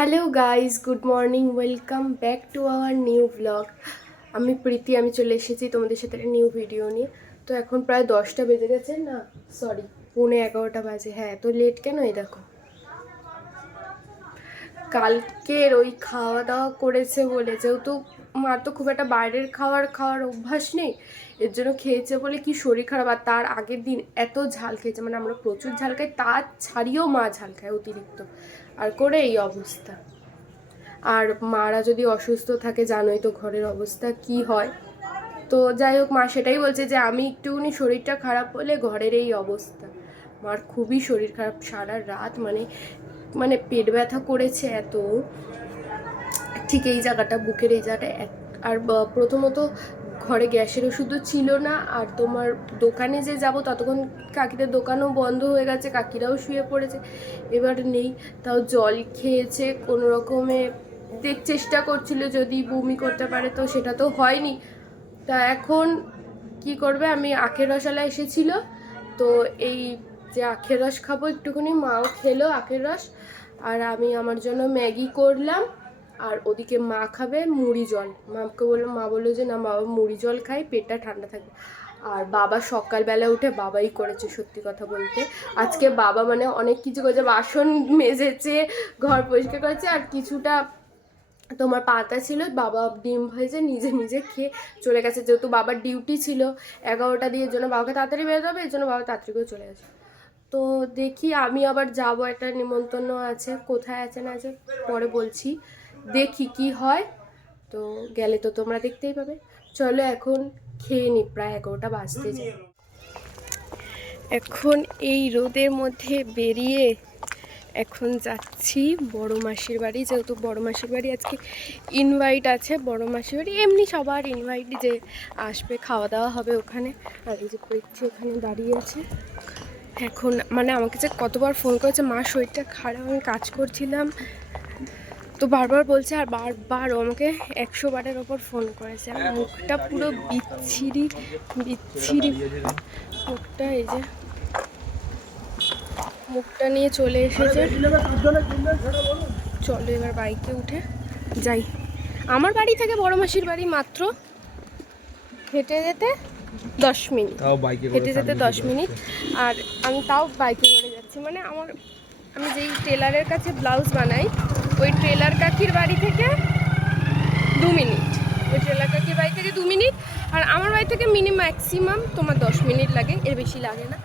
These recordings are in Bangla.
Hello guys, good morning, welcome back to our new blog. আমি প্রীতি, আমি চলে এসেছি তোমাদের সাথে একটা নিউ ভিডিও নিয়ে। তো এখন প্রায় 10টা বেজে গেছে, না সরি 11:15 বাজে। হ্যাঁ, তো লেট কেন? এই দেখো, কালকের ওই খাওয়া দাওয়া করেছে বলে, যেহেতু মার তো খুব একটা বাইরের খাওয়ার অভ্যাস নেই, এর জন্য খেয়েছে বলে কি শরীর খারাপ। আর তার আগের দিন এত ঝাল খেয়েছে, মানে আমরা প্রচুর ঝাল খাই, তার ছাড়িয়েও মা ঝাল খায় অতিরিক্ত, আর করে এই অবস্থা। আর মারা যদি অসুস্থ থাকে জানোই তো ঘরের অবস্থা কি হয়। তো যাই হোক, মা সেটাই বলছে যে আমি একটুখানি শরীরটা খারাপ হলে ঘরের এই অবস্থা। মার খুবই শরীর খারাপ, সারা রাত মানে মানে পেট ব্যথা করেছে এত, ঠিক এই জায়গাটা, বুকের এই জায়গাটা। আর প্রথমত ঘরে গ্যাসের ওষুধও ছিল না, আর তোমার দোকানে যে যাব ততক্ষণ কাকিদের দোকানও বন্ধ হয়ে গেছে, কাকিরাও শুয়ে পড়েছে, এবার নেই। তাও জল খেয়েছে কোনো রকমে, চেষ্টা করছিল যদি বমি করতে পারে, তো সেটা তো হয়নি। তা এখন কি করবে? আমি আখের রসালা এসেছিল, তো এই যে আখের রস খাবো একটুখানি, মাও খেলো আখের রস, আর আমি আমার জন্য ম্যাগি করলাম। আর ওদিকে মা খাবে মুড়ি জল। মাকে বললাম, মা বললো যে না বাবা মুড়ি জল খাই, পেটটা ঠান্ডা থাকবে। আর বাবা সকালবেলা উঠে বাবাই করেছে, সত্যি কথা বলতে আজকে বাবা মানে অনেক কিছু করেছে, বাসন মেজেছে, ঘর পরিষ্কার করেছে, আর কিছুটা তোমার পাতা ছিল, বাবা ডিম ভেজে নিজে নিজে খেয়ে চলে গেছে, যেহেতু বাবার ডিউটি ছিল 11টা দিয়ে, এর জন্য বাবাকে তাড়াতাড়ি বেরোতে হবে, এর জন্য বাবা তাড়াতাড়ি করে চলে গেছে। তো দেখি, আমি আবার যাব, একটা নিমন্ত্রণ আছে, কোথায় আছে না আছে পরে বলছি, দেখি কি হয়। তো গেলে তো তোমরা দেখতেই পাবে। চলো এখন খেয়ে নি, প্রায় 11টা বাজতে যায়। এখন এই রোদের মধ্যে বেরিয়ে এখন যাচ্ছি বড় মাসির বাড়ি, যেহেতু বড় মাসির বাড়ি আজকে ইনভাইট আছে। বড় মাসির বাড়ি এমনি সবার ইনভাইট, যে আসবে, খাওয়া দাওয়া হবে ওখানে। আর এই যে পরীক্ষা এখানে দাঁড়িয়ে আছে এখন, মানে আমাকে যে কতবার ফোন করেছে, মা শরীরটা খারাপ, আমি কাজ করছিলাম তো বারবার বলছে, আর বারবার ও আমাকে 100 বারের ওপর ফোন করেছে। আর মুখটা পুরো বিচ্ছিরি বিচ্ছিরি মুখটা, এই যে মুখটা নিয়ে চলে এসেছে। চলো এবার বাইকে উঠে যাই। আমার বাড়ি থেকে বড় মাসির বাড়ি মাত্র হেঁটে যেতে 10 মিনিট, হেঁটে যেতে 10 মিনিট। আর আমি তাও বাইকে করে যাচ্ছি, মানে আমি যেই টেলারের কাছে ব্লাউজ বানাই, ওই টেলার কাকির বাড়ি থেকে 2 মিনিট, ওই টেলার কাকির বাড়ি থেকে 2 মিনিট, আর আমার বাড়ি থেকে ম্যাক্সিমাম তোমার 10 মিনিট লাগে, এর বেশি লাগে না।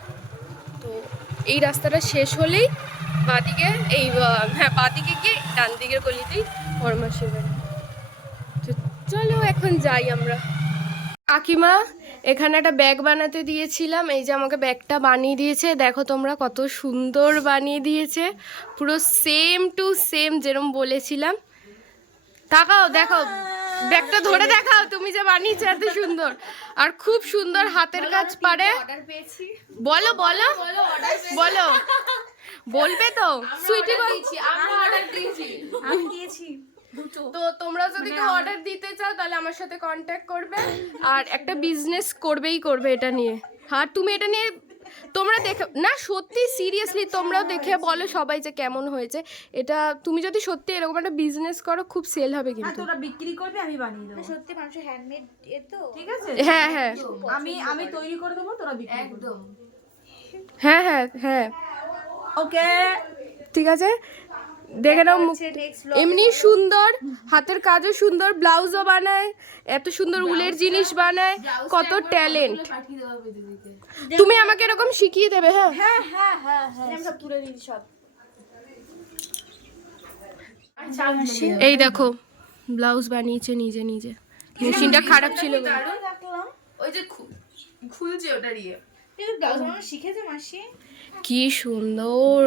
তো এই রাস্তাটা শেষ হলেই বাঁদিকে, এই হ্যাঁ বাঁদিকে গিয়ে ডান দিকের গলিতেই বড় মাসির বাড়ি। তো চলো এখন যাই আমরা। কাকিমা এখানে একটা ব্যাগ বানাতে দিয়েছিলাম, এই যে আমাকে ব্যাগটা বানিয়ে দিয়েছে, দেখো তোমরা কত সুন্দর বানিয়ে দিয়েছে, পুরো সেম টু সেম যেরকম বলেছিলাম। তাকাও, দেখো ব্যাগটা ধরে দেখাও, তুমি যে বানিয়েছো এত সুন্দর, আর খুব সুন্দর হাতের কাজ পারে। বলো বলো বলো, বলবে তো সুইটি? আমরা অর্ডার দিয়েছি, আমি দিয়েছি দুটো। তো তোমরা যদি কেউ অর্ডার দিতে চাও তাহলে আমার সাথে কন্ট্যাক্ট করবে, আর একটা বিজনেস করবে এটা নিয়ে। আর তুমি এটা নিয়ে তোমরা দেখে না, সত্যি সিরিয়াসলি তোমরাও দেখে বলো সবাই যে কেমন হয়েছে এটা। তুমি যদি সত্যি এরকম একটা বিজনেস করো, খুব সেল হবে কিন্তু। তোরা বিক্রি করবে, আমি বানিয়ে দেবো। সত্যি মানুষের হ্যান্ডমেড এ তো, ঠিক আছে। হ্যাঁ হ্যাঁ, আমি তৈরি করে দেবো, তোরা বিক্রি একদম। হ্যাঁ হ্যাঁ হ্যাঁ, ওকে ঠিক আছে। দেখে নাও, এমনি সুন্দর, হাতের কাজও সুন্দর, ব্লাউজও বানায়, এত সুন্দর উলের জিনিস বানায়, কত ট্যালেন্ট। তুমি আমাকে এরকম শিখিয়ে দেবে? হ্যাঁ হ্যাঁ হ্যাঁ হ্যাঁ হ্যাঁ, আমরা তুলে দিই সব। এই দেখো ব্লাউজ বানিয়েছে নিজে নিজে, মেশিনটা খারাপ ছিল। ওই যে খুলছে ওটা দিয়ে, কিন্তু ব্লাউজ বানানো শিখেছে মাসি, কি সুন্দর।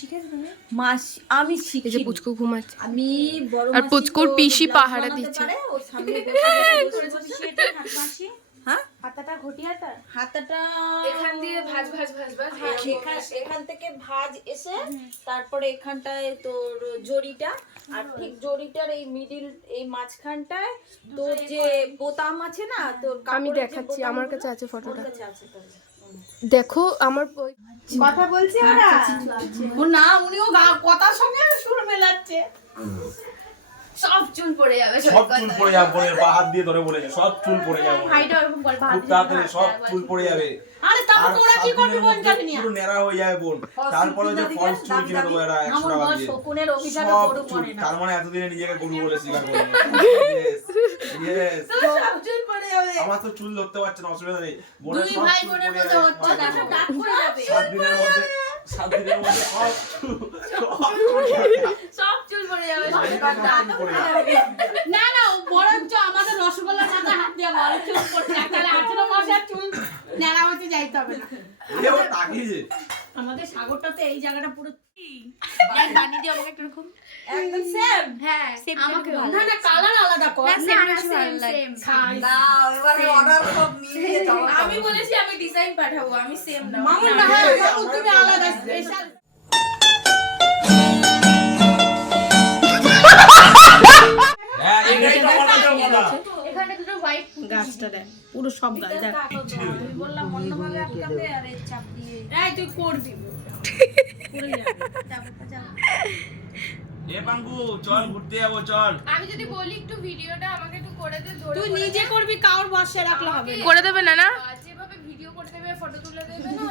শিখেছে তুমি? মাসি আমি শিখি। এই যে পুচকু ঘুমাচ্ছে, আমি বড় আর পুচকুর পিসি পাহাড়ে দিচ্ছে। ও সামনে বসে মাসি। হ্যাঁ, হাতাটা ঘটিয়াটা, হাতাটা এখান দিয়ে ভাজ ভাজ ভাজ ভাজ, এখান থেকে ভাজ এসে তারপরে এখানটায় তোর জড়িটা, আর ঠিক জড়িটার এই মিডিল, এই মাঝখানটায় তোর যে বোতাম আছে না, তোর আমি দেখাচ্ছি, আমার কাছে আছে ফটোটা, আছে তোর। দেখো আমার কথা বলছি ওরা। ও না, উনিও কথার সঙ্গে সুর মেলাচ্ছে। যাচ্ছে। সব চুল পড়ে যাবে সব চুল পড়ে যাবে, বোনের পা হাত দিয়ে ধরে বলেছে সব চুল পড়ে যাবে, ভাইটা ওরকম করে খুব তাড়াতাড়ি সব চুল পড়ে যাবে। আরে তারপর তোমরা কি করবে বোন জানি না। পুরো নেড়া হয়ে যাবে বোন, তারপরে যে ফলস চুল কিনে দেবো এটা 100 টাকা দিয়ে। শকুনের অভিশাপে সব গরু চুল, মরে না। তার মানে এতদিনে নিজেকে গরু বলে স্বীকার করবে। Yes, yes। সব চুল পড়ে যাবে। আমার তো চুল ধরতে পারছে না, অসুবিধা নেই। বোনের দুই সব ভাই চুল বোনের পড়ে মধ্যে যাবে, হচ্ছে না, সব ডাক করে যাবে। 7 দিনের মধ্যে 7 দিনের মধ্যে সব চুল সব চুল পড়ে যাবে। সব চুল পড়ে যাবে। না না বরঞ্চ আমাদের রসগোল্লার মাথায় হাত দিয়ে বল চুল পড়ছে, তাহলে 18 মাসের চুল নেড়ামতি যাইতে হবে না। এও তাকিয়ে আমাদের সাগরটাতে এই জায়গাটা পুরো এক বানিয়ে দিও আমাকে একটু এরকম। একদম সেম। হ্যাঁ আমাকে না না কালার আলাদা কর। আমি বলেছি আমি ডিজাইন পাঠাবো, আমি সেম না। মামুন না হয় মামুন তুমি আলাদা স্পেশাল। হ্যাঁ এটাই তো আমার কাছে কথা। এখানে দুটো হোয়াইট গাছটা দেখ পুরো সব গাছ দেখ। আমি বললাম অন্যভাবে আটকাতে আর এই চাপ দিয়ে এই তুই করবি পুরো এ পাঙ্গু চল ঘুরতে যাবো চল। আমি যদি বলি একটু ভিডিওটা আমাকে একটু করে দে, ধরে তুই নিজে করবি, কাউর বসে রাখলে হবে না। করে দেবে না না, যেভাবে ভিডিও করে দেবে, ফটো তুলে দেবে না।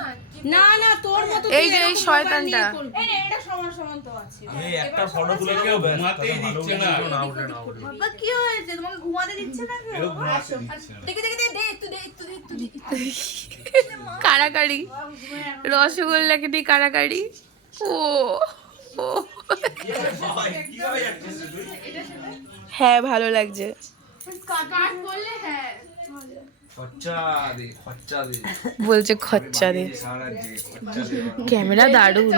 না না তোর মতো এই যে এই শয়তানটা। এই রে এটা সমান সমান তো আছে। আমি একটা ফটো তুলে কেউ ঘুমাতেই দিচ্ছে না। বাবা কি হয়েছে, তোমাকে ঘুমাতে দিচ্ছে না কেউ? দেখে দেখে দে একটু দে একটু দে একটু দে। কারাকারি রসগোল্লাকে দিয়ে কারাকারি। ও ও কিভাবে যাচ্ছিস তুই? হ্যাঁ ভালো লাগছে। খরচা দে বলছে খরচা দে। সারা দে খরচা দে। ক্যামেরা দারুণ।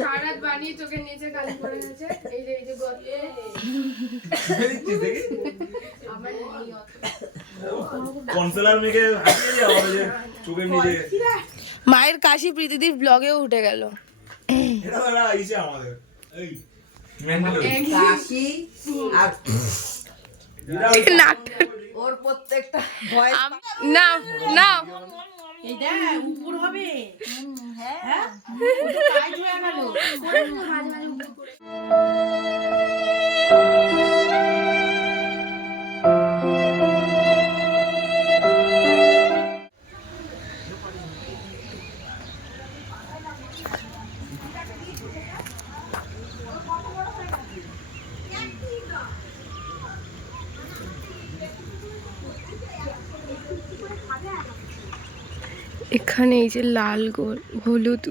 সারাত বানিয়ে চোখের নিচে কালি পড়ে গেছে। এই যে গত দেখছিস দেখি কনসেলার মেকে হাসিয়ে দিয়ে আমার যে চোখের নিচে মায়ের কাশি প্রীতিদির ব্লগেও উঠে গেল। এটা বড় আইছে আমাদের এই মেন্টাল কাশি আর ওর প্রত্যেকটা ভয়েস না না এই দেখ উপর হবে। হ্যাঁ কাজ হয়ে গেল। এখানে এই যে লাল গোল হলুদ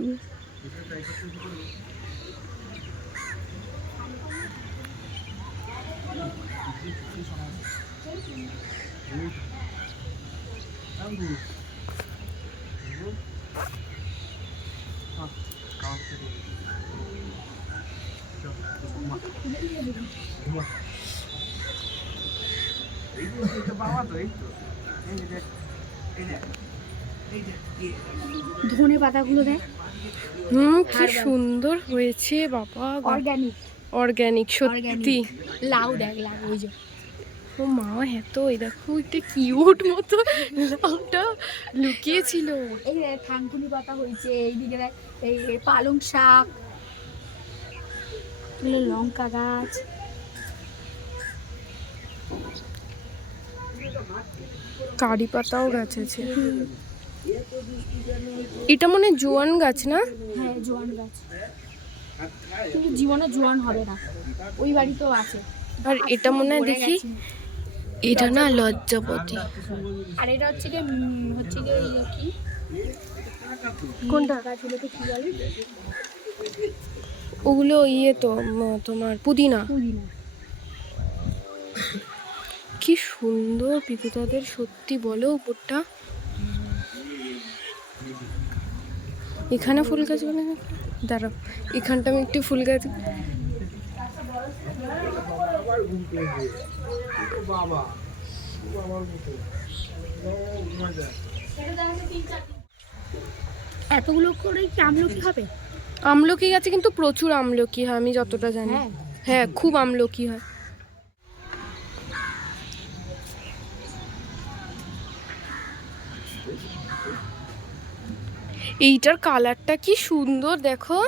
ধনে পাতাগুলো দেখ, কি সুন্দর হয়েছে বাবা। অর্গানিক অর্গানিক সত্যি। লাউ দেখ, লাউ ওই যে ও মা হ্যাঁ তো এই দেখো একটা কিউট মতো লাউটা লুকিয়েছিল। এই দেখ থানকুনি পাতা হয়েছে, এইদিকে দেখ এই পালং শাক, এগুলো লঙ্কা গাছ। কারি পাতাও গাছ আছে। এটা মনে হয় জোয়ান গাছ না? হ্যাঁ জোয়ান গাছ, কিন্তু জীবনে জোয়ান হবে না, ওই বাড়িতেও আছে। আর এটা মনে হয় দেখি এটা না লজ্জাপতি। আর এটা হচ্ছে কি ইয়ে কি কোনটা গাছগুলোকে কি বলে? ওগুলো ইয়ে তো তোমার পুদিনা। পুদিনা। কি সুন্দর পিকুতাদের সত্যি, বলো উপরটা। এখানে ফুল গাছ বলে দাঁড়াও, এখানটা আমি একটু ফুল গাছ। এতগুলো করে কি আমলকি হবে? আমলকি গাছে কিন্তু প্রচুর আমলকি হয় আমি যতটা জানি। হ্যাঁ। হ্যাঁ খুব আমলকি হয়। এইটার কালারটা কি সুন্দর দেখো।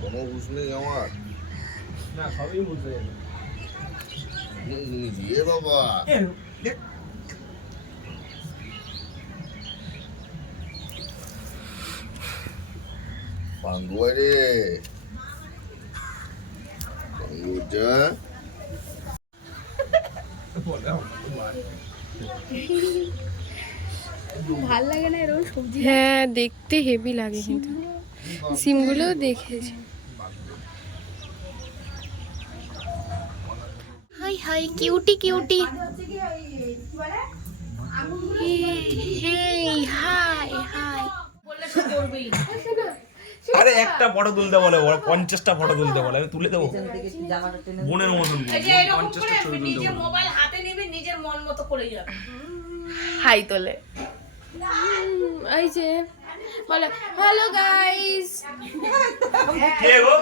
কোনো হুঁশ নেই আমার। না সবই বুঝতে যাবে। এ বাবা পাঙ্গুয়া রে পাঙ্গুটা ভাল লাগে না এরকম সবজি। হ্যাঁ দেখতে হেভি লাগে কিন্তু সিমগুলোও দেখেছি। High high cutie cutie hey hi high. আরে একটা ফটো তুলতে বলে, ওরা 50টা ফটো তুলতে বলে, আমি তুলে দেবো জামাটা টেনে বোনের মতন এই যে এরকম 50টা ছবি করে তুলতে নিজে বলে। মোবাইল হাতে নিবি, নিজের মন মতো করে যাবে। হাই তোলে এই যে বলে হ্যালো গাইস, কে গো?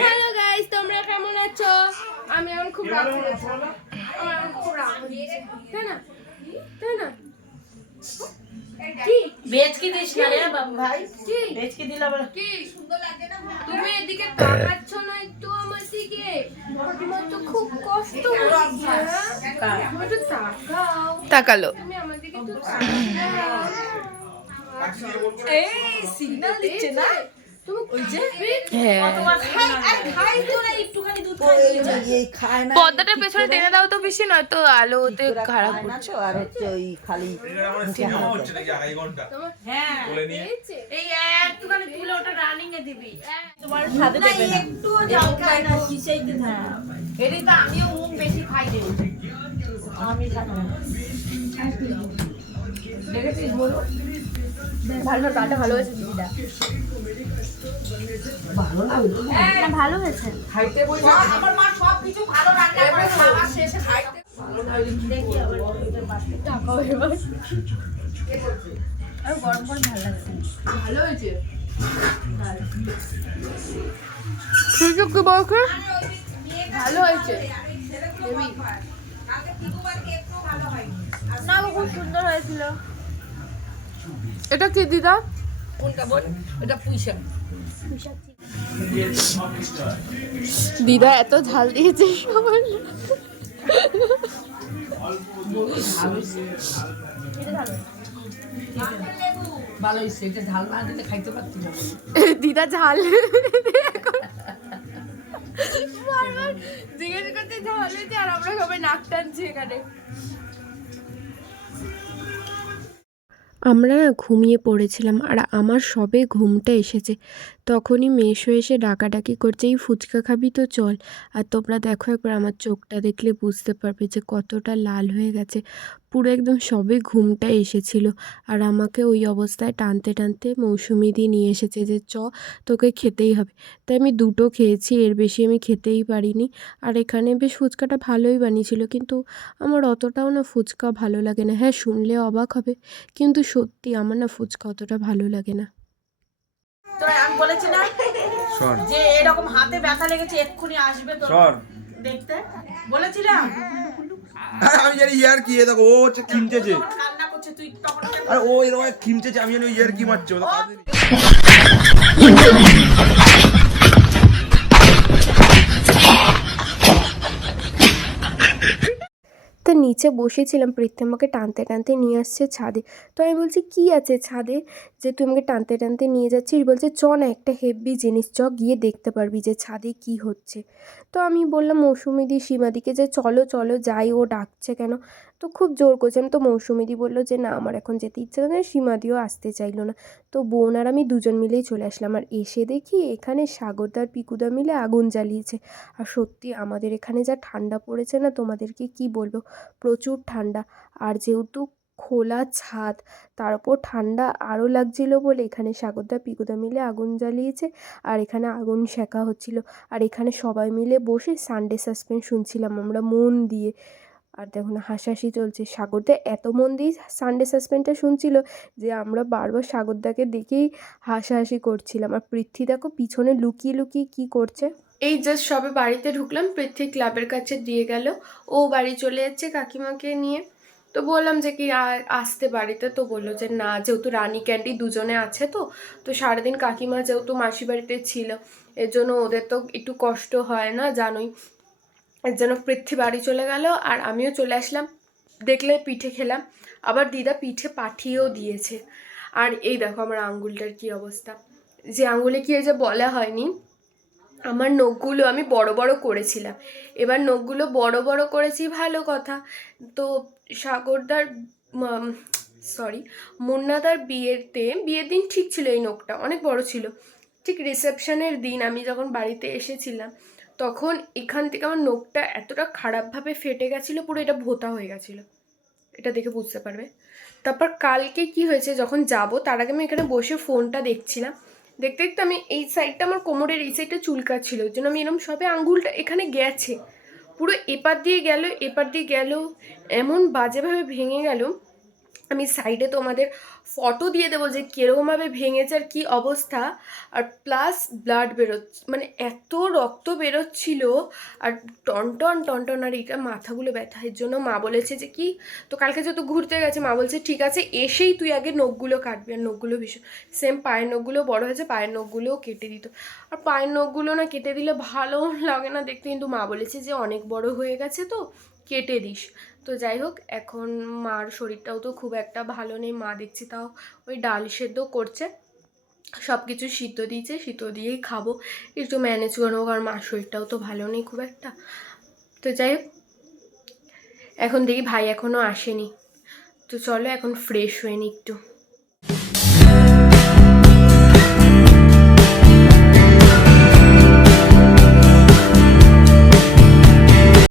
হ্যালো গাইস তোমরা কেমন আছো? আমি এখন খুব রাগ করেছি, আমার এখন খুব রাগ হচ্ছে, তাই না তাই না? কি বেচ কি দিস না রে বাবু ভাই? কি বেচ কি দিলা বলে? কি সুন্দর লাগে না? তুমি এদিকে তাকাচ্ছ না একটু আমার দিকে, তোমার তো খুব কষ্ট হচ্ছে। আমার তো তাকাও, তাকালো তুমি আমার দিকে একটু তাকাও। এই সিগন্যাল দিচ্ছে না? তুমি ওই যে হ্যাঁ কতবার খাই আর খাই তো না, একটুখানি দুধ খাই হয়ে যায়। এই খায় না পর্দাটা পেছনে টেনে দাও তো বেশি, নয়তো আলোতে খারাপ খায় না হচ্ছে। তো, আর হচ্ছে ওই খালি এটা আমার সিনেমা হচ্ছে নাকি আড়াই ঘন্টা হ্যাঁ বলে নিয়ে। এই একটুখানি তুলে ওটা রানিং এ দিবি, তোমার সাথে দেবে না একটুও জল খায় না কিসেইতে থাকে। এটাই তো আমিও মুখ বেশি খাই রে, আমি খাই না। দেখেছিস বলো ভালো গাটা ভালো হয়েছে দিদিটা, ভালো হয়েছে। খাইতে বলছে আমার মা সব কিছু ভালো রান্না করে, খাওয়া শেষে খাইতে দেখি আবার টাকাও এবার আর গরম গরম ভালো লাগছে। ভালো হয়েছে। সুযোগ বলকে ভালো হয়েছে হেভি। না গো, খুব সুন্দর হয়েছিল। এটা কি দিদা? কোনটা বল? এটা পুঁইশাক। দিদা এত ঝাল দিয়েছে সবার। ভালো হয়েছে, এটা ঝাল না দিলে খাইতে পারছি না। দিদা ঝাল বারবার জিজ্ঞেস করতে ঝাল হয়েছে আর আমরা সবাই নাক টানছি এখানে। আমরা না ঘুমিয়ে পড়েছিলাম আর আমার সবে ঘুমটা এসেছে, তখনই মেসো এসে ডাকাডাকি করছে এই ফুচকা খাবি তো চল। আর তোমরা দেখো একবার আমার চোখটা দেখলে বুঝতে পারবে যে কতটা লাল হয়ে গেছে, পুরো একদম সবে ঘুমটা এসেছিল। আর আমাকে ওই অবস্থায় টানতে টানতে মৌসুমিদি নিয়ে এসেছে যে চ তোকে খেতেই হবে। তাই আমি দুটো খেয়েছি, এর বেশি আমি খেতেই পারিনি। আর এখানে বেশ ফুচকাটা ভালোই বানিয়েছিল, কিন্তু আমার অতটাও না ফুচকা ভালো লাগে না। হ্যাঁ শুনলে অবাক হবে, কিন্তু সত্যি আমার না ফুচকা অতটা ভালো লাগে না। তো আমি বলেছি না সর যে এরকম হাতে ব্যথা লেগেছে এক্ষুনি আসবে তো সর। দেখতে, বলেছিলাম। আরে আমি জানি ইয়ার কি, এ দেখো ও হচ্ছে খিমচেছে। তখন কান্না করছে, তুই তখন আরে ও এরকম খিমচেছে, আমি জানি ইয়ার কি মারছে, ও তো কাঁদেনি। তো নিচে বসেছিলাম, পৃথ্বী আমাকে টানতে টানতে নিয়ে আসছে ছাদে। তো আমি বলছি কী আছে ছাদে যে তুই আমাকে টানতে টানতে নিয়ে যাচ্ছিস? বলছে চ না একটা হেভি জিনিস, চ গিয়ে দেখতে পারবি যে ছাদে কী হচ্ছে। তো আমি বললাম মৌসুমিদি সীমাদিকে যে চলো চলো যাই, ও ডাকছে কেন? তো খুব জোর করছিলাম, তো মৌসুমিদি বললো যে না আমার এখন যেতে ইচ্ছে করে না, সীমাদিও আসতে চাইলো না। তো বোন আর আমি দুজন মিলেই চলে আসলাম। আর এসে দেখি এখানে সাগরদার পিকুদা মিলে আগুন জ্বালিয়েছে। আর সত্যি আমাদের এখানে যা ঠান্ডা পড়েছে না, তোমাদেরকে কি বলবো, প্রচুর ঠান্ডা। আর যেহেতু খোলা ছাদ, তার উপর ঠান্ডা আরও লাগছিলো বলে এখানে সাগরদা পিকুদা মিলে আগুন জ্বালিয়েছে। আর এখানে আগুন সেঁকা হচ্ছিলো। আর এখানে সবাই মিলে বসে সানডে সাসপেন্স শুনছিলাম আমরা মন দিয়ে। আর দেখো না হাসাহাসি চলছে, সাগরদা এত মন দিয়ে সানডে সাসপেন্সটা শুনছিল যে আমরা বারবার সাগরদাকে দেখেই হাসাহাসি করছিলাম। আর পৃথ্বী দেখো পিছনে লুকিয়ে লুকিয়ে কী করছে। এই জাস্ট সবে বাড়িতে ঢুকলাম, পৃথ্বী ক্লাবের কাছে দিয়ে গেল, ও বাড়ি চলে যাচ্ছে কাকিমাকে নিয়ে। তো বললাম যে কি আসতে বাড়িতে, তো বললো যে না, যেহেতু রানী ক্যান্ডি দুজনে আছে তো সারাদিন কাকিমা যেহেতু মাসি বাড়িতে ছিল, এর জন্য ওদের তো একটু কষ্ট হয় না জানোই, এর জন্য পৃথ্বী বাড়ি চলে গেল আর আমিও চলে আসলাম। দেখলে পিঠে খেলাম, আবার দিদা পিঠে পাঠিয়েও দিয়েছে। আর এই দেখো আমার আঙ্গুলটার কি অবস্থা, যে আঙ্গুলে কি এই যে বলা হয়নি, আমার নখগুলো আমি বড় বড় করেছিলাম, এবার নখগুলো বড় বড় করেছি ভালো কথা। তো সাগরদার মুন্নাদার বিয়ের দিন ঠিক ছিল, এই নখটা অনেক বড় ছিল। ঠিক রিসেপশনের দিন আমি যখন বাড়িতে এসেছিলাম তখন এখান থেকে আমার নখটা এতটা খারাপভাবে ফেটে গেছিলো, পুরো এটা ভোঁতা হয়ে গেছিলো, এটা দেখে বুঝতে পারবে। তারপর কালকে কি হয়েছে, যখন যাব তার আগে আমি এখানে বসে ফোনটা দেখছিলাম, দেখতে দেখতে আমি এই সাইডটা, আমার কোমরের এই সাইডটা চুলকাচ্ছিল, ওই জন্য আমি এরকম সবে আঙ্গুলটা এখানে গেছে, পুরো এপার দিয়ে গেল, এমন বাজেভাবে ভেঙে গেল। আমি সাইডে তোমাদের ফটো দিয়ে দেবো যে কীরকমভাবে ভেঙেছে আর কী অবস্থা। আর প্লাস ব্লাড বেরোচ্ছে, মানে এত রক্ত বেরোচ্ছিল আর টন, আর এটা মাথাগুলো ব্যথা। এর জন্য মা বলেছে যে কি, তো কালকে যেহেতু ঘুরতে গেছে মা বলছে ঠিক আছে এসেই তুই আগে নখগুলো কাটবি। আর নখগুলো ভীষণ সেম, পায়ের নখগুলো বড় হয়েছে, পায়ের নখগুলোও কেটে দিত। আর পায়ের নখগুলো না কেটে দিলে ভালো লাগে না দেখতে, কিন্তু মা বলেছে যে অনেক বড় হয়ে গেছে তো কেটে দিস। তো যাই হোক, এখন মার শরীরটাও তো খুব একটা ভালো নেই, মা দেখছি তাও ওই ডাল সেদ্ধ করছে, সব কিছু সিদ্ধ দিয়েছে, সিদ্ধ দিয়েই খাবো, একটু ম্যানেজ করবো, কারণ মার শরীরটাও তো ভালো নেই খুব একটা। তো যাই হোক, এখন দেখি ভাই এখনও আসেনি, তো চলো এখন ফ্রেশ হয়ে নিই একটু।